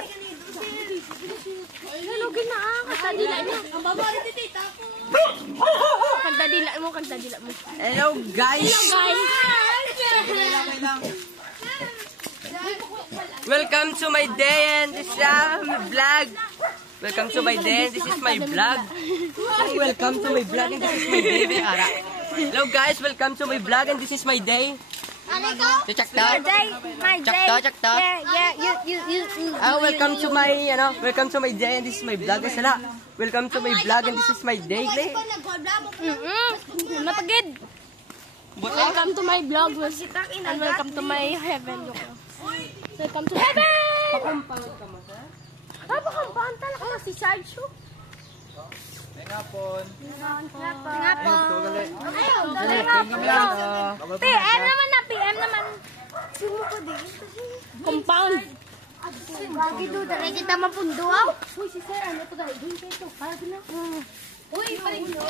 Salamat. Ano ginaan? Kagdadila mo. Ang babae ni tita ko. Kagdadila mo. Hello guys. Welcome to my day and this is my vlog. Welcome to my day and this is my vlog. Welcome to my vlog and this is my baby. Hello guys, welcome to my vlog and this is my day. Check that. My day. Check that. Yeah, you. Welcome to my day and this is my vlog. Welcome to my vlog and this is my day. Napagid. Welcome to my vlog and welcome to my heaven. Welcome to heaven. Pakumpangit ka mo, sir? Pakumpangit talaga na si Sergio. Ngapon. PM naman. Sumo ko din. Compound. Gagi do, dali kita mapundo aw. Uy, si sir, ano to dali? Doon kayo to. Para na. Uy, paring do.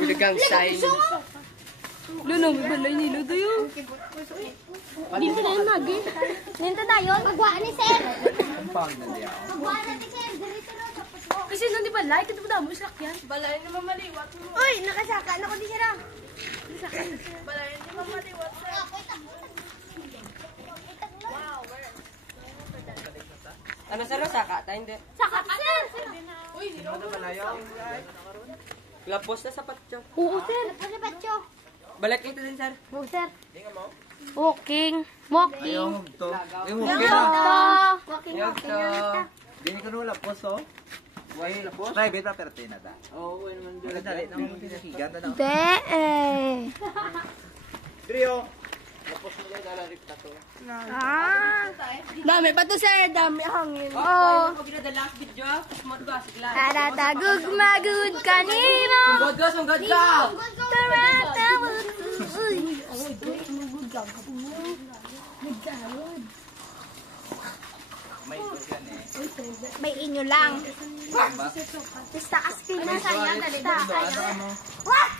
Bilagang sign. Luno, balay nilo tayo. Dito na yung nagi. Dito tayo, magwaan ni sir. Magwaan natin sir. Kasi nung di balay, ito ba damo islak yan? Balay naman maliwat mo. Uy, nakasaka na ko di sir. Balay naman maliwat sir. Wow, Ano sir, saka? Tayo hindi. saka sir. Uy, Lapos na sa patyo. oo sir. Lapos na patyo. Balik ito din sir. Oo sir. Walking. Yung to. Yung Walking. Dini ka nung lapos, oh. Way lapos? Private na perte na da. Oo, naman Wala dali na mga pinakigan na lang. Trio. Lapos mo dahil alarik na to. Dami pa to sir. Dami hangin. Oo. Pag na the last video, smart ba? Sigla. Taratagug magud kanino. Sunggod ka! Taratagug. May ito yan eh. May inyo lang. Basta askin na saya. What?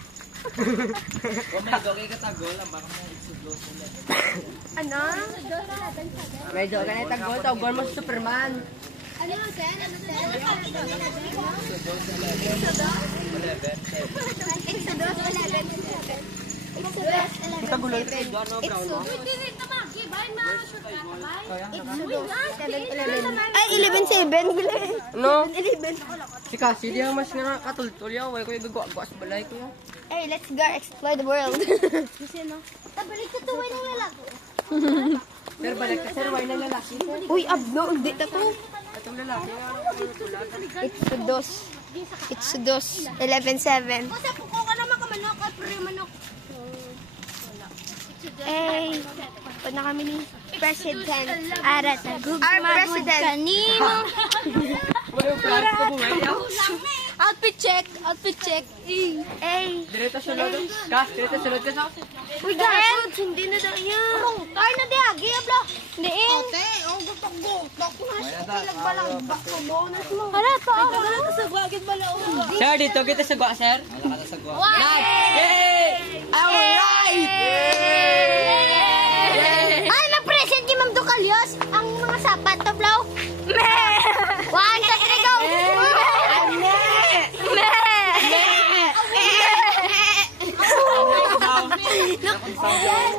Kung may doge ka tagol, ang baka may exodus nila. Ano? Medyo ka na tagol. Tagol mo sa Superman. Ano sen? Exodus 11. Kita gulay ito. Ano, brown mo? Ay, 11-7 gila. No? 11. Si Cassie, di ang mas nga katultul yaw. Way ko yung gagwa-gwa sa balay ko yaw. Hey, let's go explore the world. Tabalik ka tuway ng lalaki. Pero balik ka sir, why na lalaki? Uy, abno, hindi na to. Itong lalaki nga. Exodus 11-7. Kasi po ko ka naman kamanok at pre-manok. Eh, pag na kami ni President Arat na gugmagod kanino. Outfit check. Eh. Direto sunod. Kas, direto sunod ka sa. Uy, guys, hindi na daw yan. Tayo na di, agi, abla. Diin. Ate, ang gutok-gutok. Nagbalambak ko, bonus mo. Hala, pa ako. Wala ka sa guwagin balaong. Sir, dito kita sa gwa, sir. Wala ka sa gwa. Yay! Alright! Ay, na-present kay Ma'am Ducalios ang mga sapat to, Blow. Me! 1, 2, 3, go! Me!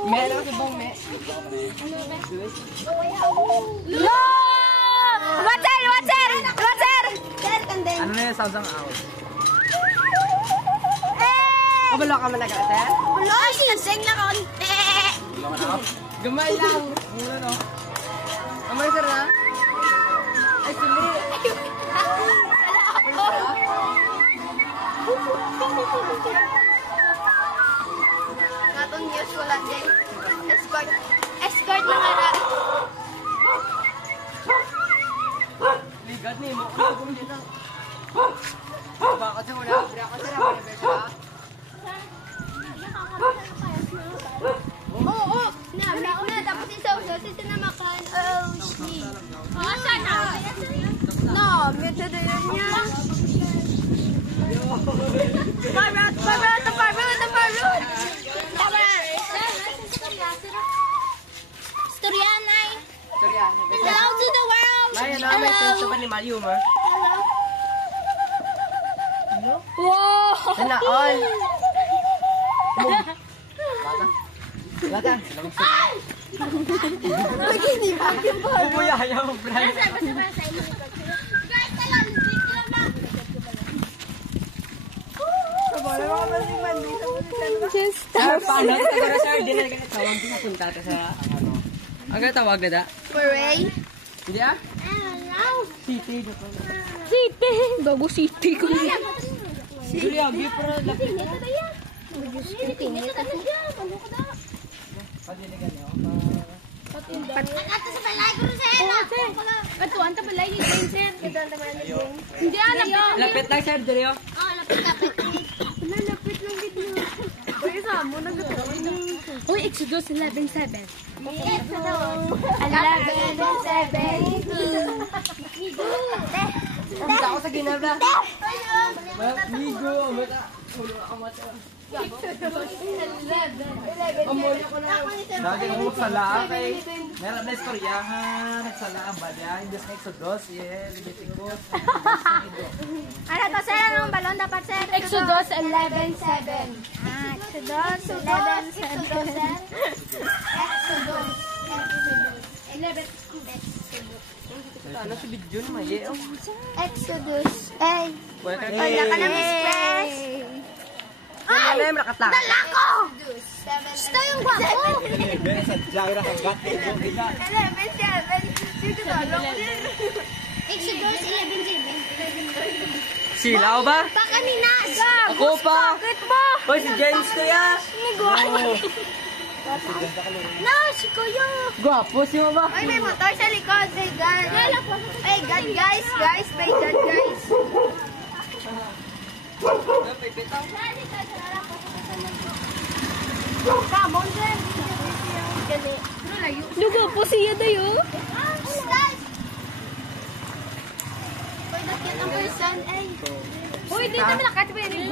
Meron ka bang me? No! Water! Ano na yung sounds ang out? Kabalo ka malaga, sir? Wala, sinsing na konti. Wala ka na out? Gamay lang. Muna no? Amay, sir, ha? Ay, suli. Natong news wala din. Escort na nga. Ligat ni mo. Ano kung dito? Bakit sa wala? Bakit sa wala? Oo. Nablik na. Tapos isaw-saw. Sisi na makan. Oh, shit. Saan na? No, medyo na yan niya. Parrot. Tama. Mario ma. Wow! Sana all. Bata. Bubuya yung brand. Sir, paano? Siguro sir, di na ganit tawag. Di napunta ka sa ano. Ang tawag ka da? Hooray! Hindi ah? City. City! Bago city ko niya. Duli agi pero lapit. Ato sa balay ko sir. Katuan ta balay ni Jane sir. Katuan ta balay ni Jane. Hindi Lapit lang sir, dali oh. Oh, lapit. Wala, lapit lang dito. Uy, samo na Uy, Exodus 11:7. Exodus 11:7. Kita ako sa ginabla. Migo, mata. Amoy ako na. Dati ko magsalaan kay meron na istoryahan, nagsalaan ba niya? Hindi sa Exodus, Leviticus. Ano to sir? Anong balon dapat sir? Exodus 11:7. Exodus 11:7. Exodus 11. Ano si Bidyo na maye? Exodus. Ay. Welcome. Wala ka na mistress. Ay! Ano yung nakataka? Dala ko! Gusto yung gwapo! Sa Jaira kagat. 11:7. Exodus 11:7. Silaw ba? Pa kanina! Ako pa! Bakit mo? Hoy, si James to ya! No, si Kuya! Gwapo si mama. Ay, may motor sa likod. May God. May God, guys. Guys, may God, guys. Come on, sir. Lugo po siya tayo. Uy, dito naman nakatipin.